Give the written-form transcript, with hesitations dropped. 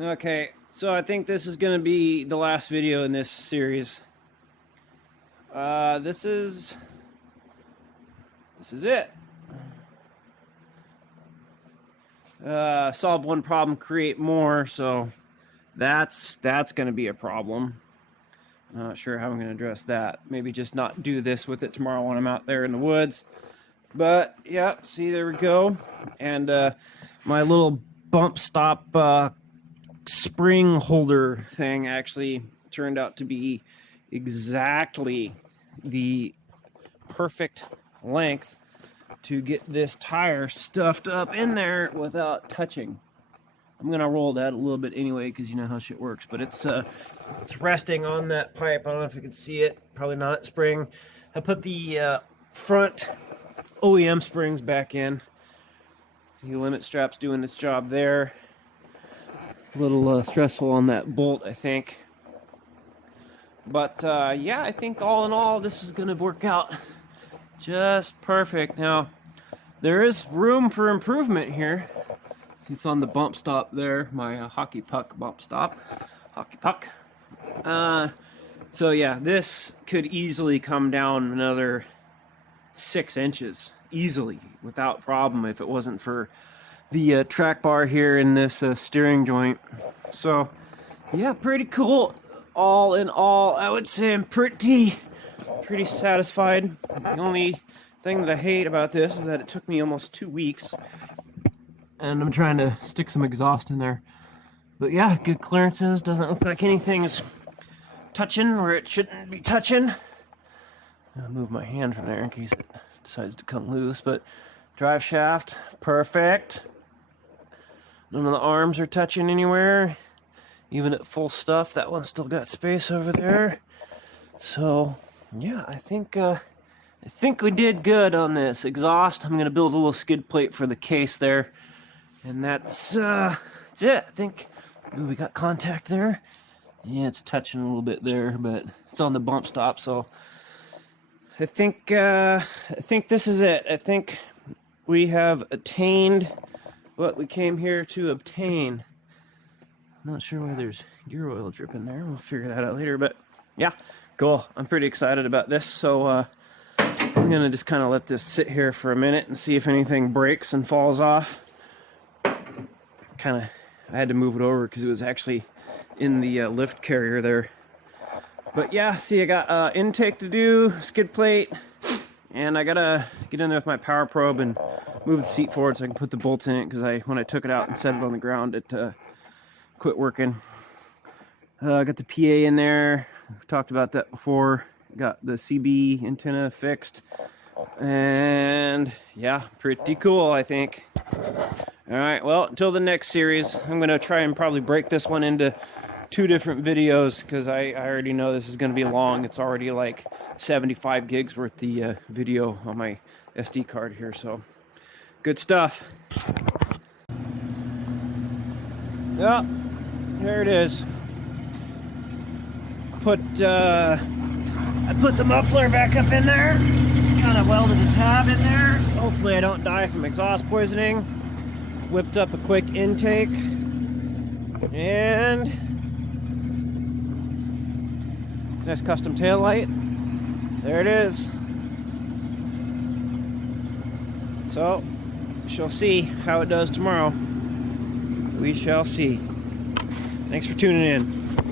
Okay, so I think this is going to be the last video in this series. This is it. Solve one problem, create more. So that's going to be a problem. I'm not sure how I'm going to address that. Maybe just not do this with it tomorrow when I'm out there in the woods. But yeah, see, there we go. And my little bump stop spring holder thing actually turned out to be exactly the perfect length to get this tire stuffed up in there without touching. I'm gonna roll that a little bit anyway because you know how shit works, but it's resting on that pipe. I don't know if you can see it, probably not. Spring. I put the front OEM springs back in. The limit strap's doing its job there. A little stressful on that bolt, I think. But yeah, I think all in all, this is going to work out just perfect. Now, there is room for improvement here. It's on the bump stop there, my hockey puck bump stop. Hockey puck. So yeah, this could easily come down another 6 inches. Easily, without problem, if it wasn't for the track bar here in this steering joint. So yeah, pretty cool. All in all, I would say I'm pretty satisfied. The only thing that I hate about this is that it took me almost 2 weeks, and I'm trying to stick some exhaust in there. But yeah, good clearances. Doesn't look like anything's touching where it shouldn't be touching. I'll move my hand from there in case it decides to come loose. But drive shaft, perfect. None of the arms are touching anywhere. Even at full stuff, that one's still got space over there. So yeah, I think we did good on this exhaust. I'm gonna build a little skid plate for the case there, and that's it. I think we got contact there. Yeah, it's touching a little bit there, but it's on the bump stop. So I think this is it. I think we have attained what we came here to obtain. I'm not sure why there's gear oil dripping there. We'll figure that out later. But yeah, cool. I'm pretty excited about this. So I'm gonna just kind of let this sit here for a minute and see if anything breaks and falls off. I had to move it over because it was actually in the lift carrier there. But yeah, see, I got intake to do, skid plate, and I gotta get in there with my power probe and move the seat forward so I can put the bolts in it, because when I took it out and set it on the ground, it quit working. I got the PA in there. We've talked about that before. Got the CB antenna fixed, and yeah, pretty cool, I think. All right, well, until the next series, I'm gonna try and probably break this one into 2 different videos, because I already know this is going to be long. It's already like 75 gigs worth the video on my SD card here, so good stuff. Yeah, there it is. I put the muffler back up in there. Just kind of welded the tab in there. Hopefully I don't die from exhaust poisoning. Whipped up a quick intake, and nice custom tail light. There it is. So, we shall see how it does tomorrow. We shall see. Thanks for tuning in.